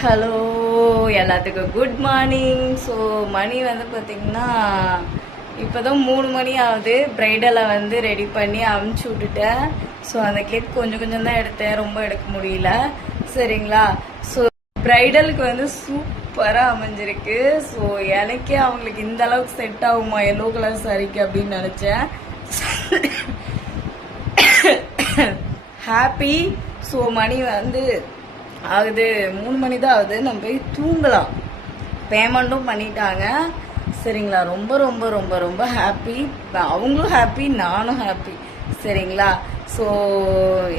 Hello எல்லாத்துக்கும் good morning. So மணி வந்து பார்த்தீங்கன்னா இப்போ தான் 3 மணி ஆகுது. ப்ரைடலை வந்து ரெடி பண்ணி அமுச்சு விட்டுட்டேன். ஸோ அந்த கேக் கொஞ்சம் கொஞ்சம் தான் எடுத்தேன், ரொம்ப எடுக்க முடியல. சரிங்களா? ஸோ ப்ரைடலுக்கு வந்து சூப்பராக அமைஞ்சிருக்கு. ஸோ எனக்கே அவங்களுக்கு இந்த அளவுக்கு செட் ஆகுமா எல்லோ கலர் சாரிக்கு அப்படின்னு நினச்சேன். ஹாப்பி. ஸோ மணி வந்து ஆகுது 3 மணி தான் ஆகுது. நம்ம போய் தூங்கலாம். பேமெண்ட்டும் பண்ணிட்டாங்க. சரிங்களா? ரொம்ப ரொம்ப ரொம்ப ரொம்ப ஹாப்பி. அவங்களும் ஹாப்பி, நானும் ஹாப்பி. சரிங்களா? ஸோ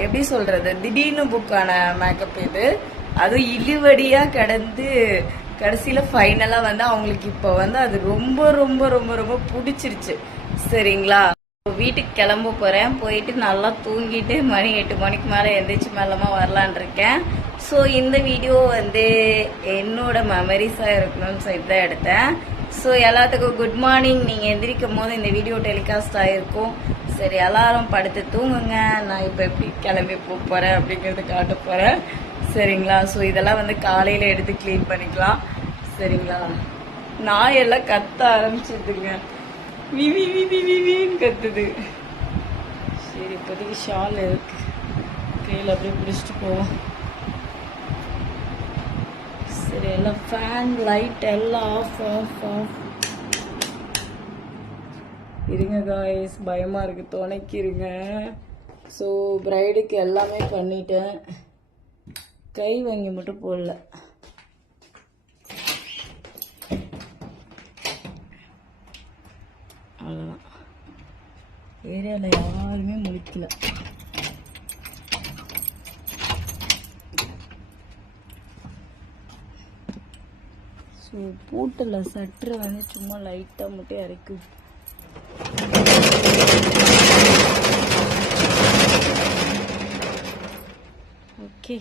எப்படி சொல்கிறது, திடீர்னு புக்கான மேக்கப் இது. அதுவும் இழுவடியாக கிடந்து கடைசியில் ஃபைனலாக வந்து அவங்களுக்கு இப்போ வந்து அது ரொம்ப ரொம்ப ரொம்ப ரொம்ப பிடிச்சிருச்சு. சரிங்களா? வீட்டுக்கு கிளம்ப போகிறேன். போயிட்டு நல்லா தூங்கிட்டு மணி 8 மணிக்கு மேலே எந்திரிச்சு மேலமாக வரலான் இருக்கேன். ஸோ இந்த வீடியோ வந்து என்னோட மெமரிஸாக இருக்கணும்னு சொல்லிட்டு தான் எடுத்தேன். ஸோ எல்லாத்துக்கும் குட் மார்னிங். நீங்கள் எந்திரிக்கும் போது இந்த வீடியோ டெலிகாஸ்ட் ஆகிருக்கும். சரி, எல்லாரும் படுத்து தூங்குங்க. நான் இப்போ எப்படி கிளம்பி போகிறேன் அப்படிங்கிறது காட்ட போகிறேன். சரிங்களா? ஸோ இதெல்லாம் வந்து காலையில் எடுத்து க்ளீன் பண்ணிக்கலாம். சரிங்களா? நாயெல்லாம் கத்த ஆரம்பிச்சிதுங்க. விவி விவி விவின்னு கத்துது. சரி, இப்போதைக்கு ஷால் இருக்கு, கையில் அப்படியே பிடிச்சிட்டு போவோம். சரி, எல்லாம் ஃபேன் லைட் எல்லாம் ஆஃப் ஆஃப் ஆஃப். இருங்க காய்ஸ், பயமாக இருக்குது, துணைக்கிருங்க. ஸோ ப்ரைடுக்கு எல்லாமே பண்ணிட்டேன், கை வாங்கி மட்டும் போடல. அவ்வளோதான். ஏரியாவில் யாருமே முழிக்கல. ஸோ பூட்டில் சற்று வந்து சும்மா லைட்டாக மட்டும் இறக்கி. ஓகே.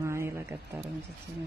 நாயெல்லாம் கத்த ஆரம்பிச்சிச்சுங்க.